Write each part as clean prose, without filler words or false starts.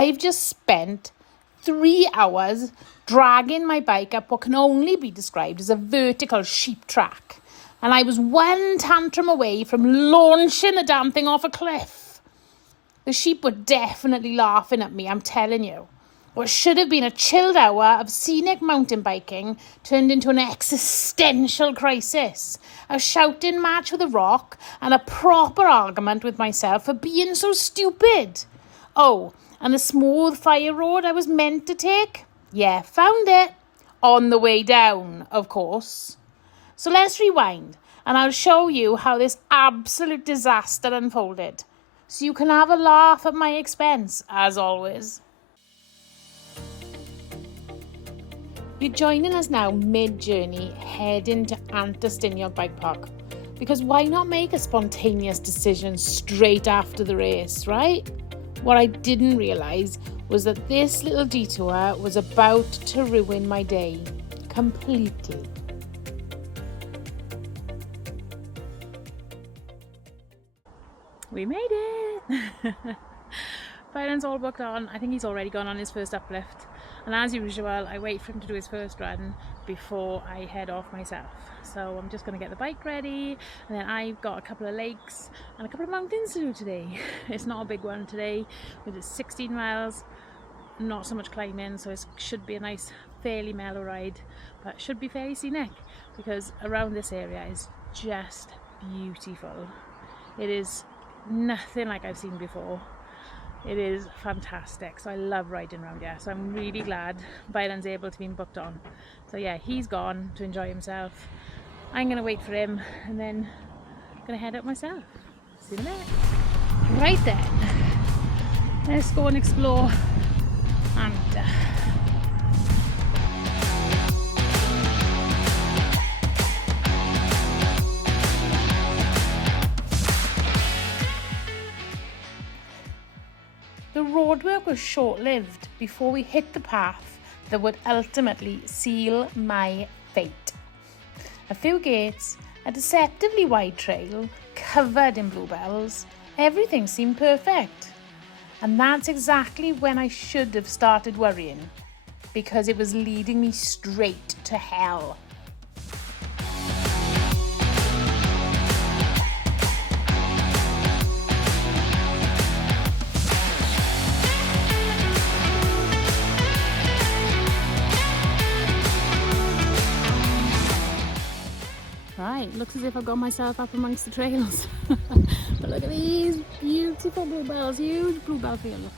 I've just spent 3 hours dragging my bike up what can only be described as a vertical sheep track. And I was one tantrum away from launching the damn thing off a cliff. The sheep were definitely laughing at me, I'm telling you. What should have been a chilled hour of scenic mountain biking turned into an existential crisis. A shouting match with a rock and a proper argument with myself for being so stupid. Oh, and the smooth fire road I was meant to take? Yeah, found it. On the way down, of course. So let's rewind and I'll show you how this absolute disaster unfolded. So you can have a laugh at my expense, as always. You're joining us now mid-journey, heading to Antur Stiniog Bike Park. Because why not make a spontaneous decision straight after the race, right? What I didn't realise was that this little detour was about to ruin my day completely. We made it! Byron's all booked on. I think he's already gone on his first uplift. And as usual, I wait for him to do his first run before I head off myself. So I'm just going to get the bike ready, and then I've got a couple of lakes and a couple of mountains to do today. It's not a big one today, but it's 16 miles, not so much climbing, so it should be a nice, fairly mellow ride, but should be fairly scenic because around this area is just beautiful. It is nothing like I've seen before. It is fantastic, so I love riding around here, so I'm really glad Byron's able to be booked on. So yeah, he's gone to enjoy himself. I'm going to wait for him and then I'm going to head up myself. See you there. Right then, let's go and explore Antur. The roadwork was short-lived before we hit the path that would ultimately seal my fate. A few gates, a deceptively wide trail covered in bluebells, everything seemed perfect. And that's exactly when I should have started worrying, because it was leading me straight to hell. Right, looks as if I've got myself up amongst the trails. But look at these beautiful bluebells, huge bluebell field.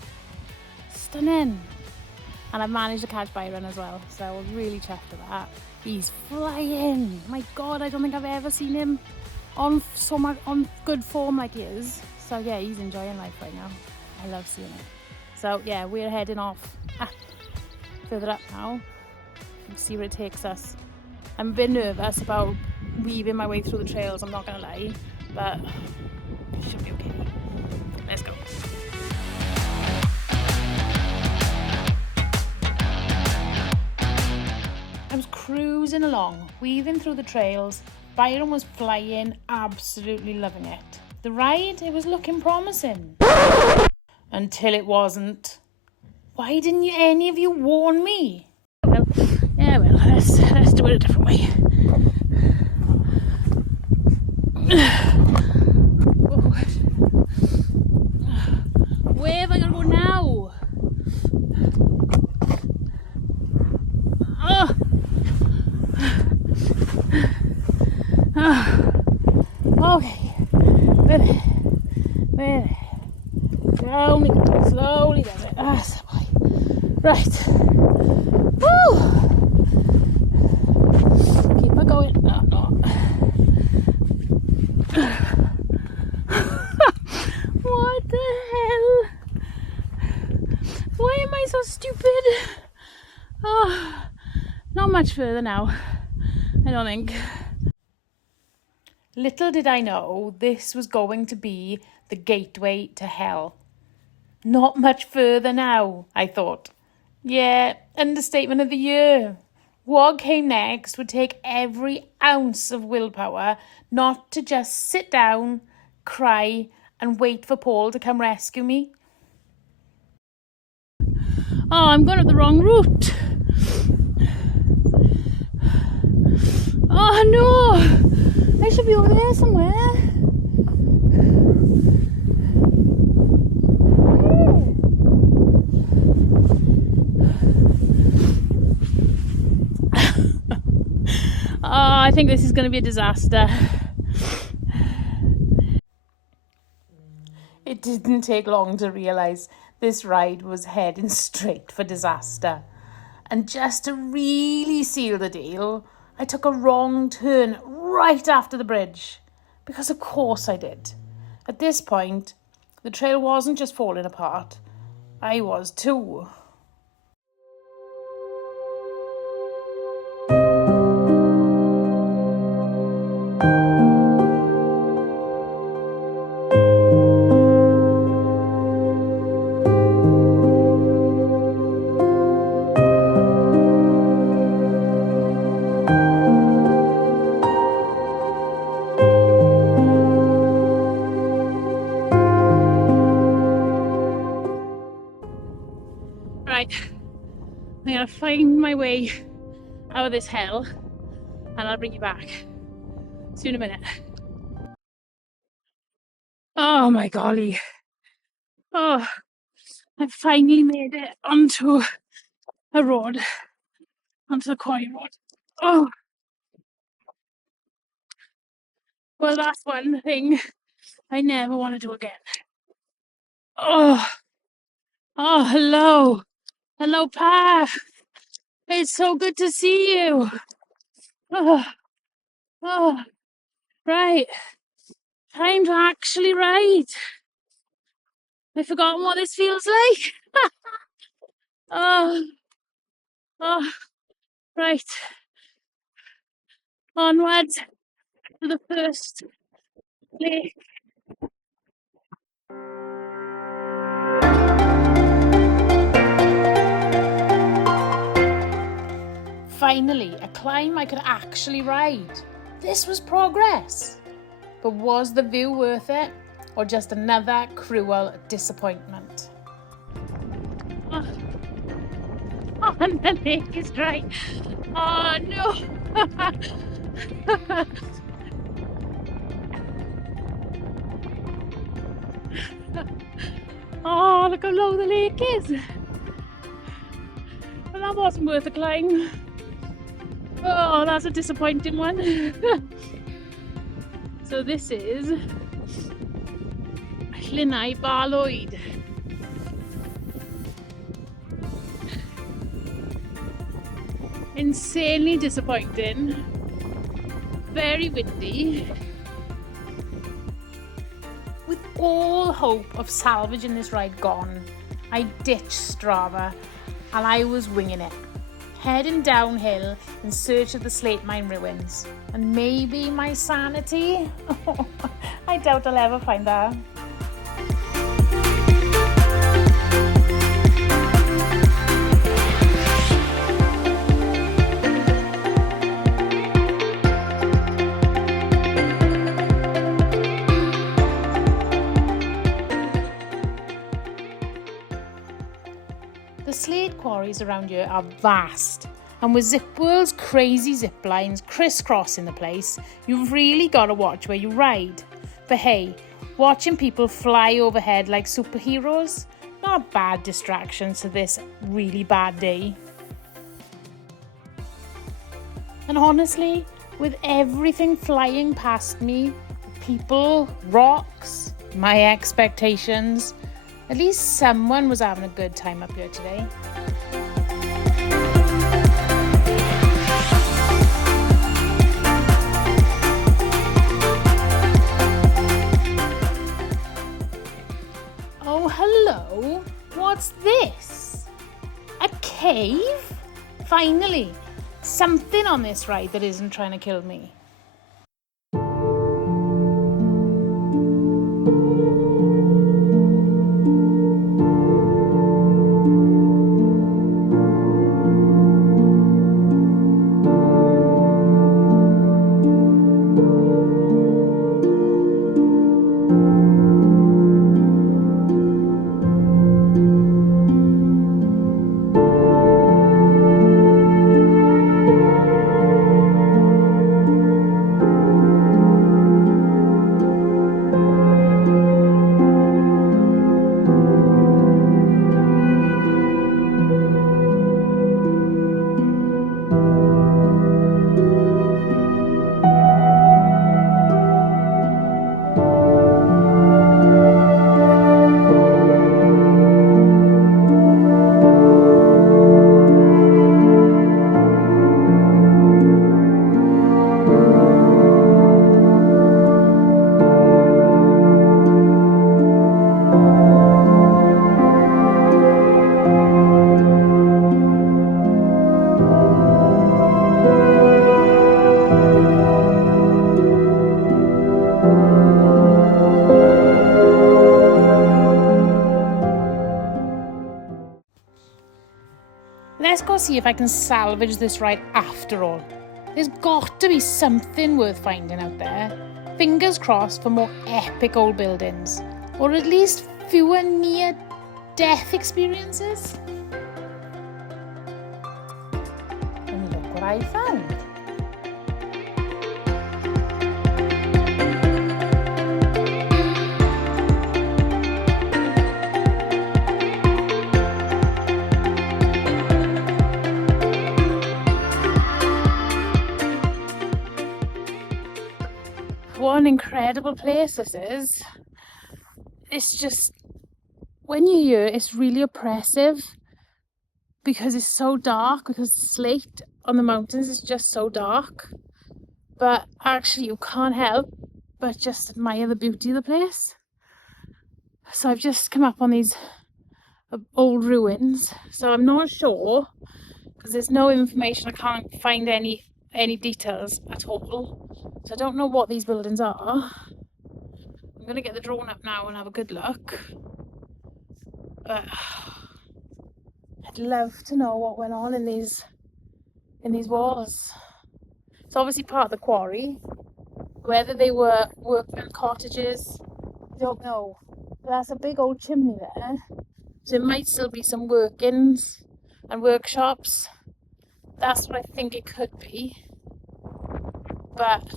Stunning. And I've managed to catch Byron as well, so I was really chuffed at that. He's flying. My God, I don't think I've ever seen him on good form like he is. So yeah, he's enjoying life right now. I love seeing it. So yeah, we're heading off further up now. We'll see where it takes us. I'm a bit nervous about weaving my way through the trails, I'm not going to lie, but it should be okay. Let's go. I was cruising along, weaving through the trails. Byron was flying, absolutely loving it. The ride, it was looking promising. Until it wasn't. Why didn't any of you warn me? Well, let's do it a different way. Where have I got to go now? Okay. Ready. Slowly down it. Right. Woo! Keep on going. No. What the hell? Why am I so stupid? Oh, not much further now, I don't think. Little did I know this was going to be the gateway to hell. Not much further now, I thought. Yeah, understatement of the year. What came next would take every ounce of willpower not to just sit down, cry, and wait for Paul to come rescue me. Oh, I'm going up the wrong route. Oh no! I should be over there somewhere. Oh, I think this is going to be a disaster. It didn't take long to realise this ride was heading straight for disaster. And just to really seal the deal, I took a wrong turn right after the bridge. Because of course I did. At this point, the trail wasn't just falling apart. I was too. Right, I'm gonna find my way out of this hell and I'll bring you back. See you in a minute. Oh my golly. Oh, I finally made it onto a road, onto the Quarry road. Oh, well, that's one thing I never want to do again. Oh, oh, hello. Hello, Pa. It's so good to see you. Oh, oh, right. Time to actually ride. I've forgotten what this feels like. Oh, oh, right. Onwards to the first lake. Finally, a climb I could actually ride. This was progress. But was the view worth it, or just another cruel disappointment? Oh, oh, and the lake is dry. Oh no! Oh, look how low the lake is. Well, that wasn't worth a climb. Oh, that's a disappointing one. So this is Llynau Barlwyd. Insanely disappointing. Very windy. With all hope of salvaging this ride gone, I ditched Strava and I was winging it, heading downhill in search of the Slate mine ruins. And maybe my sanity? I doubt I'll ever find that. The Slate quarries around here are vast, and with Zipworld's crazy zip lines crisscrossing the place, you've really got to watch where you ride. But hey, watching people fly overhead like superheroes, not a bad distraction to this really bad day. And honestly, with everything flying past me, people, rocks, my expectations, at least someone was having a good time up here today. Oh, hello. What's this? A cave? Finally, something on this ride that isn't trying to kill me. Let's go see if I can salvage this ride after all. There's got to be something worth finding out there. Fingers crossed for more epic old buildings, or at least fewer near-death experiences. And look what I found. What an incredible place this is. It's just, when you're here, it's really oppressive because it's so dark, because Slate on the mountains is just so dark. But actually you can't help but just admire the beauty of the place. So I've just come up on these old ruins. So I'm not sure, because there's no information, I can't find any details at all. So I don't know what these buildings are. I'm going to get the drone up now and have a good look. But I'd love to know what went on in these walls. It's obviously part of the quarry. Whether they were workmen cottages, I don't know. But that's a big old chimney there. So it might still be some work-ins and workshops. That's what I think it could be. But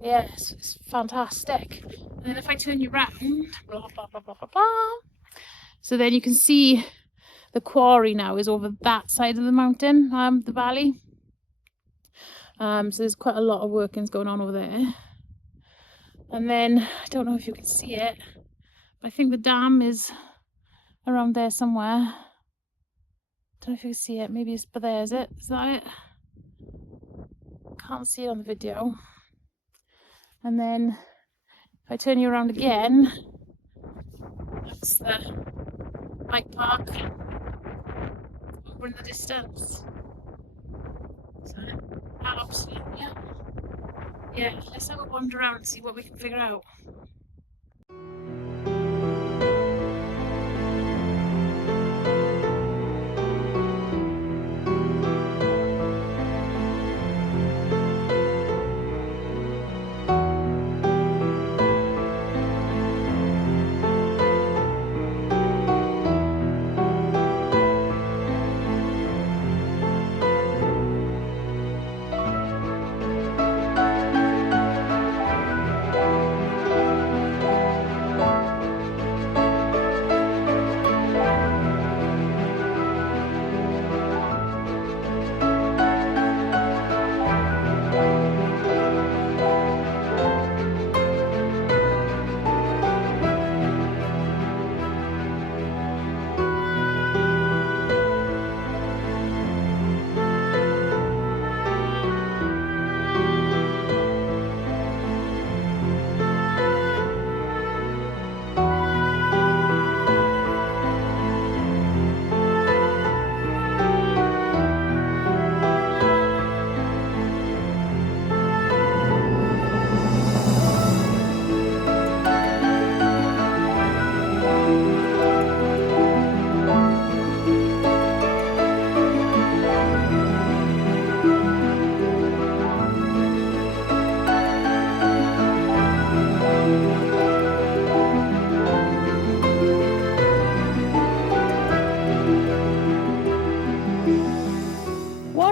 yeah, it's fantastic. And then if I turn you around, blah, blah, blah, blah, blah, blah. So then you can see the quarry now is over that side of the mountain, the valley. So there's quite a lot of workings going on over there. And then, I don't know if you can see it, but I think the dam is around there somewhere. Don't know if you can see it, maybe it's by there, is it? Is that it? Can't see it on the video. And then if I turn you around again, that's the bike park over in the distance. So absolutely, yeah, let's have a wander around and see what we can figure out.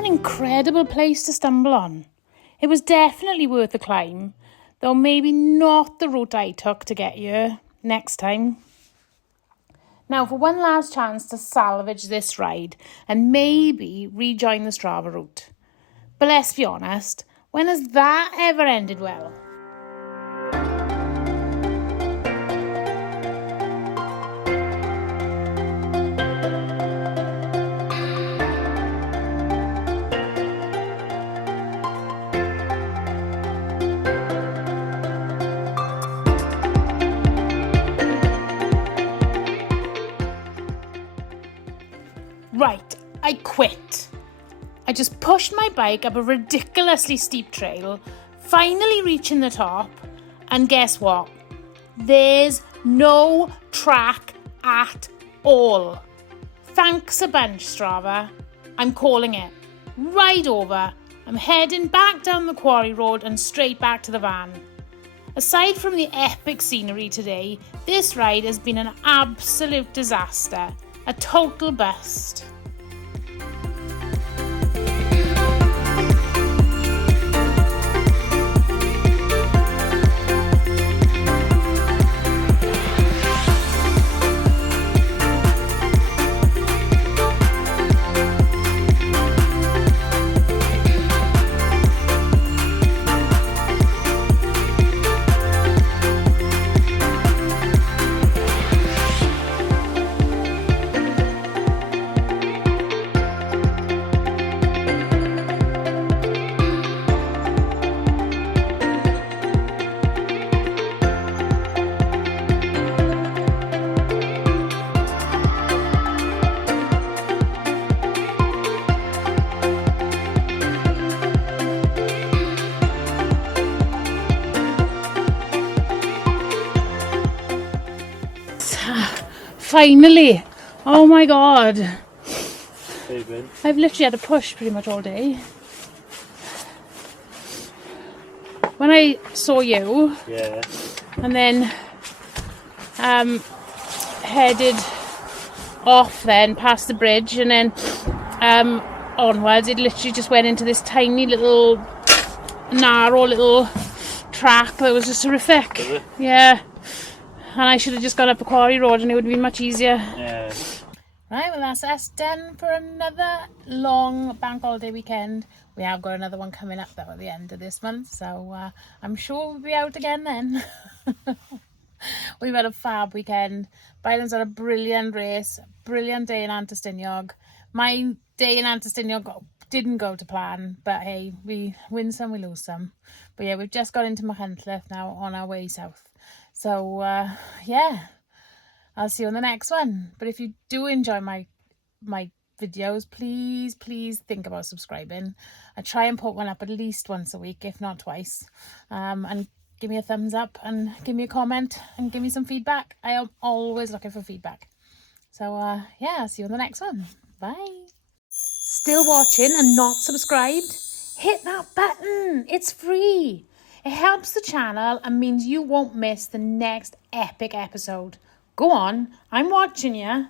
Incredible place to stumble on. It was definitely worth the climb, though maybe not the route I took to get here. Next time. Now for one last chance to salvage this ride and maybe rejoin the Strava route. But let's be honest, when has that ever ended well? Right, I quit. I just pushed my bike up a ridiculously steep trail, finally reaching the top, and guess what? There's no track at all. Thanks a bunch, Strava. I'm calling it. Ride over. I'm heading back down the Quarry Road and straight back to the van. Aside from the epic scenery today, this ride has been an absolute disaster. A total bust. Finally! Oh my god! Hey, Ben. I've literally had to push pretty much all day. When I saw you, Yeah. and then headed off then past the bridge, and then onwards, it literally just went into this tiny little narrow little track that was just horrific. Was it? Yeah. And I should have just gone up the Quarry Road and it would have been much easier. Yeah. Right, well that's us done for another long bank holiday weekend. We have got another one coming up though at the end of this month, so I'm sure we'll be out again then. We've had a fab weekend. Byron's had a brilliant race, brilliant day in Antur Stiniog. My day in Antur Stiniog didn't go to plan, but hey, we win some, we lose some. But yeah, we've just got into Machynlleth now on our way south. So yeah, I'll see you on the next one. But if you do enjoy my videos, please think about subscribing. I try and put one up at least once a week, if not twice. And give me a thumbs up and give me a comment and give me some feedback. I am always looking for feedback. So yeah, I'll see you on the next one. Bye. Still watching and not subscribed? Hit that button. It's free. It helps the channel and means you won't miss the next epic episode. Go on, I'm watching you.